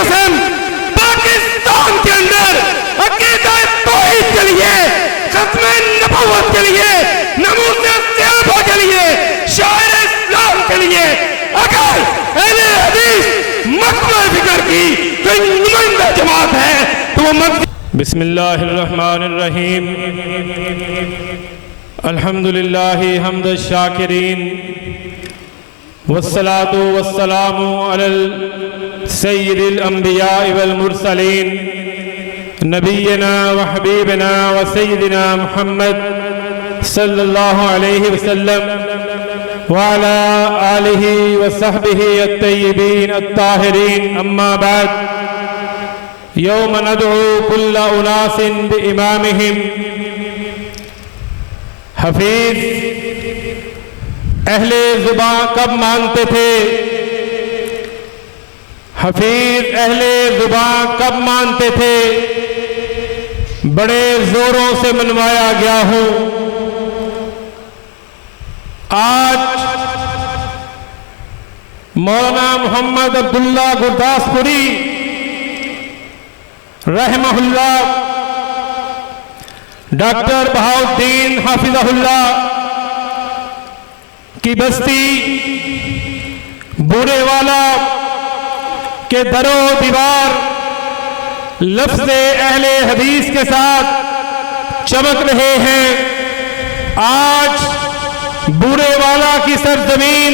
قسم پاکستان کے اندر عقیدہ توحید کے لیے، ختم نبوت کے لیے، نموذ صحابہ کے لیے، شاعر اسلام کے لیے اگر اہل حدیث مکمل فکر کی تو نمائندہ جماعت ہے تو وہ بسم اللہ الرحمن الرحیم الحمدللہ حمد الشاکرین والصلاة والسلام علی سید الانبیاء والمرسلین نبینا وحبیبنا وسیدنا محمد صلی اللہ علیہ وسلم وعلى آلہ وصحبہ الطیبین الطاہرین اما بعد یوم ندعو کل اناس بامامہم حفیظ اہل زباں کب مانتے تھے؟ حفیظ اہل زباں کب مانتے تھے؟ بڑے زوروں سے منوایا گیا ہوں۔ آج مولانا محمد عبداللہ گرداسپوری رحمہ اللہ، ڈاکٹر بہاؤالدین حافظہ اللہ کی بستی بورے والا کے در و دیوار لفظ اہل حدیث کے ساتھ چمک رہے ہیں۔ آج بورے والا کی سرزمین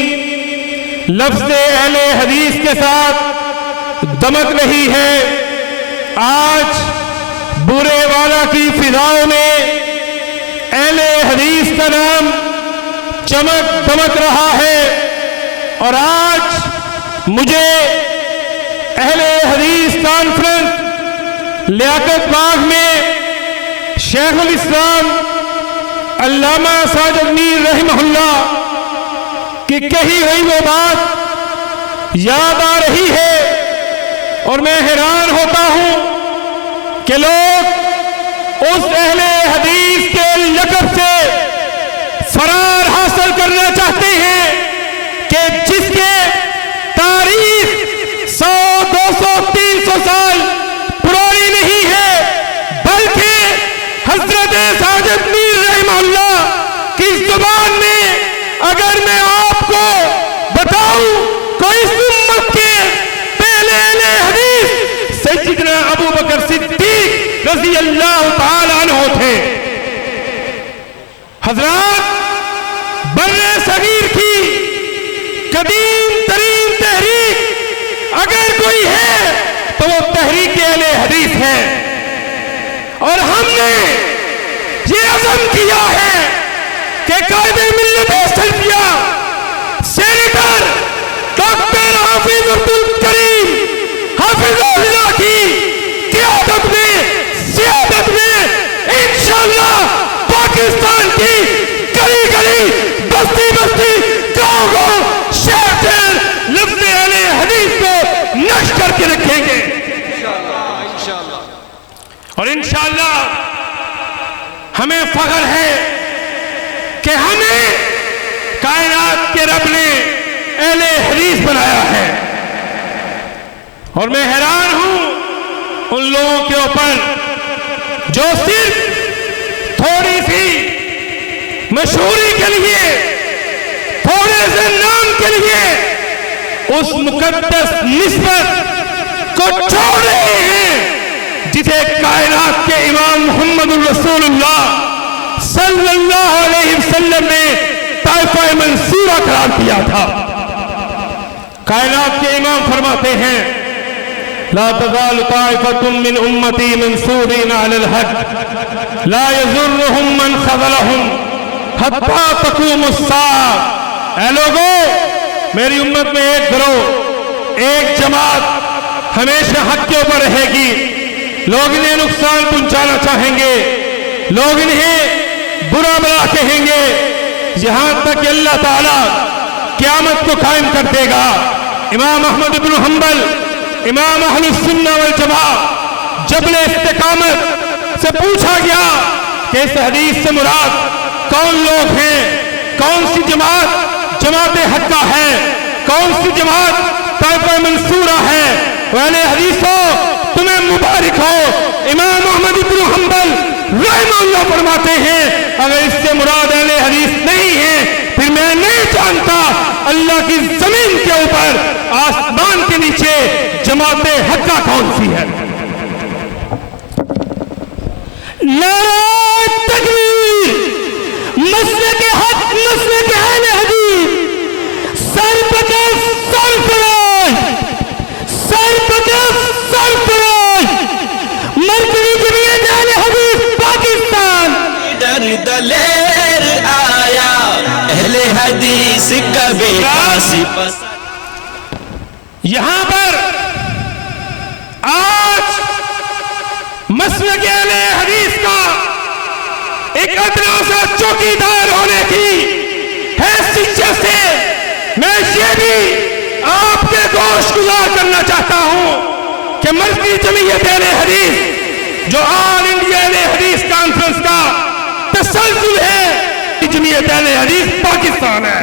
لفظ اہل حدیث کے ساتھ دمک رہی ہے۔ آج بورے والا کی فضاؤں میں اہل حدیث کا نام چمک دمک رہا ہے، اور آج مجھے اہل حدیث کانفرنس لیاقت باغ میں شیخ الاسلام علامہ ساجد میر رحمہ اللہ کی کہی ہوئی وہ بات یاد آ رہی ہے، اور میں حیران ہوتا ہوں کہ لوگ اس اہل حدیث کے لقب سے فرار حاصل کرنا چاہتے ہیں کہ جس کے تاریخ 100 200 300 سال پرانی نہیں ہے، بلکہ حضرت ساجد میر رحمہ اللہ کی زبان میں اگر میں آپ کو بتاؤں کوئی اس امت کے پہلے اہل حدیث سیدنا ابو بکر صدیق رضی اللہ تعالیٰ عنہ تھے۔ حضرات، بر صغیر کی قدیم ترین تحریک اگر کوئی ہے تو وہ تحریک اہل حدیث ہے، اور ہم نے یہ عزم کیا ہے کہ قائد ملت سلفیہ سینیٹر ڈاکٹر حافظ عبدالکریم حافظ اللہ کی قیادت میں سیادت میں انشاءاللہ پاکستان کی گلی گلی بستی بستی گاؤں گاؤں شہر شہر لفظ اہل حدیث کو نقش کر کے رکھیں گے اور انشاءاللہ ہمیں فخر ہے کہ ہمیں کائنات کے رب نے اہل حدیث بنایا ہے، اور میں حیران ہوں ان لوگوں کے اوپر جو صرف تھوڑی سی مشہوری کے لیے، تھوڑے سے نام کے لیے اس مقدس نسبت کو چھوڑ رہے ہیں جسے کائنات کے امام محمد الرسول اللہ صلی اللہ علیہ وسلم نے طائفہ منصورہ قرار دیا تھا۔ کائنات کے امام فرماتے ہیں لا تزال طائفة من امتی منصورین علی الحق لا یضرهم من خذلهم حتی تقوم الساعة۔ اے لوگوں، میری امت میں ایک گروہ، ایک جماعت ہمیشہ حق کے اوپر رہے گی۔ لوگ انہیں نقصان پہنچانا چاہیں گے، لوگ انہیں برا بلا کہیں گے، یہاں تک کہ اللہ تعالیٰ قیامت کو قائم کر دے گا۔ امام احمد بن حنبل، امام اہل السنہ والجماعہ، جبل استقامت سے پوچھا گیا کہ اس حدیث سے مراد کون لوگ ہیں، کون سی جماعت جماعت حقہ ہے، کون سی جماعت طائفہ منصورہ ہے؟ اہل حدیث ہو تمہیں مبارک ہو. امام احمد بن حنبل رحمہ اللہ فرماتے ہیں اگر اس سے مراد اہل حدیث نہیں ہے پھر میں نہیں جانتا اللہ کی زمین کے اوپر آسمان کے نیچے جماعت حقہ کون سی ہے. نعرہ تکبیر، مسلک حق، مسلک اہل حدیث، سرپرست مرکزی جمعیت اہل حدیث پاکستان. دلیر آیا اہل حدیث کا بیٹا سپاس. یہاں پر آج مسلک اہل حدیث کا ایک ادنا سا چوکیدار ہونے کی حیثیت سے میں یہ بھی آپ کے گوش گزار کرنا چاہتا ہوں کہ مرکزی جمعیت اہل حدیث جو آل انڈیا اہل حدیث کانفرنس کا تسلسل ہے، جمعیت اہل حدیث پاکستان ہے.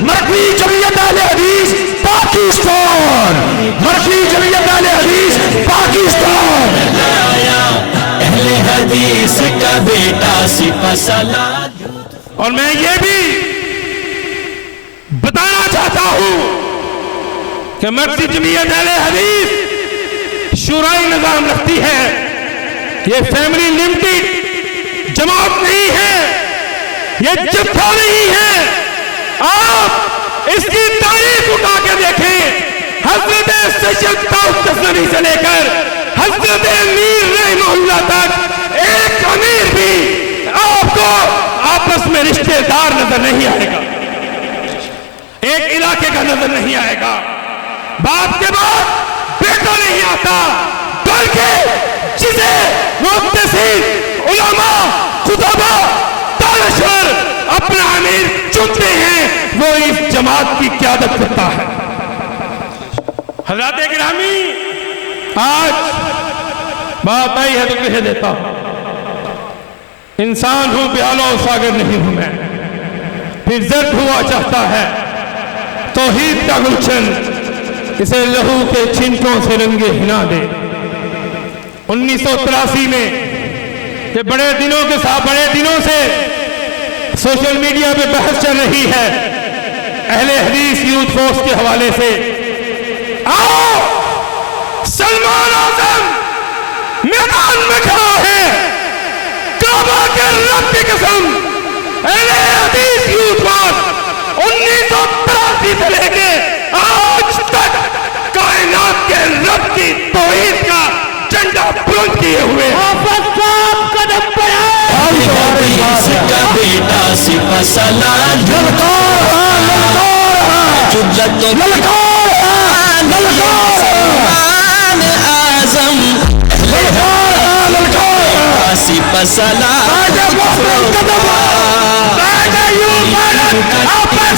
مرکزی جمعیت اہل حدیث پاکستان، مرکزی جمعیت اہل حدیث پاکستان. اہل حدیث کا بیٹا سپاسلاد. اور میں یہ بھی بتانا چاہتا ہوں کہ مرکزی جمعیت اہل حدیث شورائی نظام رکھتی ہے. یہ فیملی لمیٹڈ جماعت نہیں ہے، یہ جتھا نہیں ہے. آپ اس کی تاریخ اٹھا کے دیکھیں، حضرت سید داؤد غزنوی سے لے کر حضرت امیر رحمہ اللہ تک ایک امیر بھی آپ کو آپس میں رشتہ دار نظر نہیں آئے گا، ایک علاقے کا نظر نہیں آئے گا. باپ کے بعد بیٹا نہیں آتا، بلکہ جسے محدثین، علماء، خطباء، دانشور اپنا امیر چنتے ہیں وہ اس جماعت کی قیادت کرتا ہے. حضرات گرامی، آج بات آئی ہے تو کہہ دیتا ہوں، انسان ہوں پیالہ و ساگر نہیں ہوں میں. پھر زرد ہوا چاہتا ہے توحید کا گلشن، اسے لہو کے چھنٹوں سے رنگے ہنا دے. 1983 میں یہ بڑے دنوں سے سوشل میڈیا پہ بحث چل رہی ہے اہل حدیث یوتھ فورس کے حوالے سے. آؤ سلمان اعظم میدان میں کھڑا ہے، کعبہ کے رب کی قسم اہل حدیث یوتھ فورس 1983 سے لے کے آج تک کائنات کے رب کی توحید کا جھنڈا بلند کیے ہوئے. قدم اہل حدیث کا بیٹا سپاسلاد. سلمان اعظم سپاسلاد.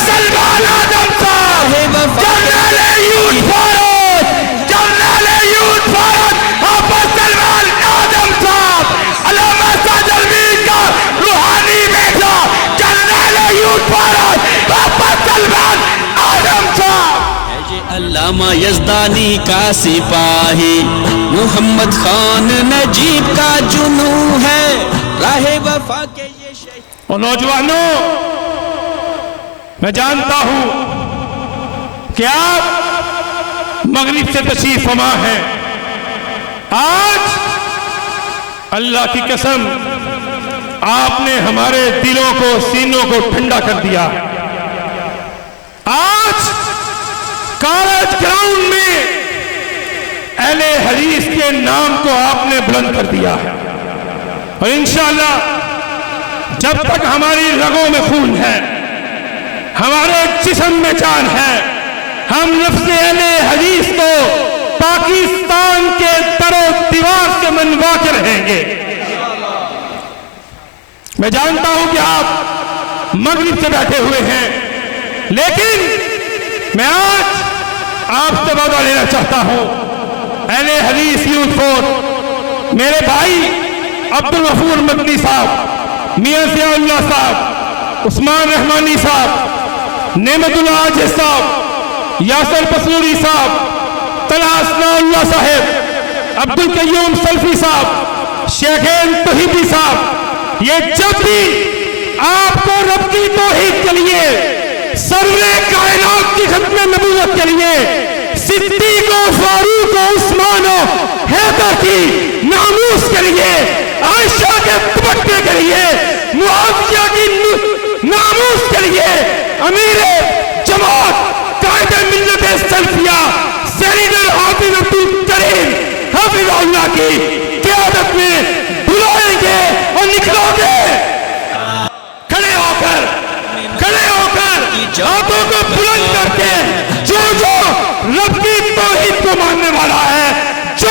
سلمان اعظم صاحب general youth force, general youth force آپ سلمان اعظم صاحب، علامہ ساجد میر کا روحانی بیٹا جنرل یوتھ فورس آپ سلمان اعظم صاحب. علامہ یزدانی کا سپاہی محمد خان نجیب کا جنوں ہے، راہ وفا کے یہ شہید. اور نوجوانوں، میں جانتا ہوں کہ آپ مغرب سے تشریف فرما ہیں. آج اللہ کی قسم آپ نے ہمارے دلوں کو، سینوں کو ٹھنڈا کر دیا. آج کالج گراؤنڈ میں اہل حدیث کے نام کو آپ نے بلند کر دیا ہے. اور انشاءاللہ جب تک ہماری رگوں میں خون ہے، ہمارے جسم میں جان ہے، ہم لفظ اہل حدیث کو پاکستان کے در و دیوار سے منوا کے رہیں گے. میں جانتا ہوں کہ آپ مغرب سے بیٹھے ہوئے ہیں، لیکن میں آج آپ سے وعدہ لینا چاہتا ہوں، اہل حدیث یوتھ فورس میرے بھائی عبد الغفور مدنی صاحب، میاں ضیاء اللہ صاحب، عثمان رحمانی صاحب، نعمت اللہ عاجز صاحب، یاسر پسنوری صاحب، طلحہ ثناء اللہ صاحب، عبد القیوم سلفی صاحب، شیخین توحیدی صاحب، یہ جب بھی آپ کو رب کی توحید کے لیے، سرور کائنات کی ختم نبوت کے لیے، صدیق و فاروق و عثمان و حیدر کی ناموس کے لیے، عائشہ کے دوپٹے کے لیے، معاویہ کی ناموس کے لیے، امیر جماعت قائد ملت سلفیہ سید الحافظ عبد الکریم حافظ اللہ کی قیادت میں بلائیں گے اور نکلو گے، کھڑے ہو کر ہاتھوں کو بلند کر کے، جو رب کی توحید کو ماننے والا ہے، جو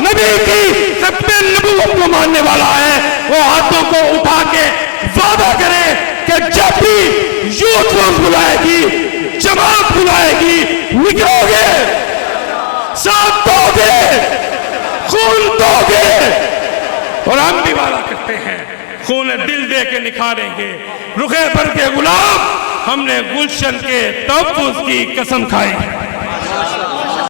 نبی کی ختم نبوت کو ماننے والا ہے، وہ ہاتھوں کو اٹھا کے وعدہ کرے کہ جب بھی یوتھ فورس بلائے گی، جماعت بلائے گی، نکلو گے، ساتھ دو گے، خون دو گے، اور ہم بھی وعدہ کرتے ہیں خون دل دے کے نکھاریں گے، رخ پر کے غلام ہم نے گلشن کے تحفظ کی قسم کھائی ہے۔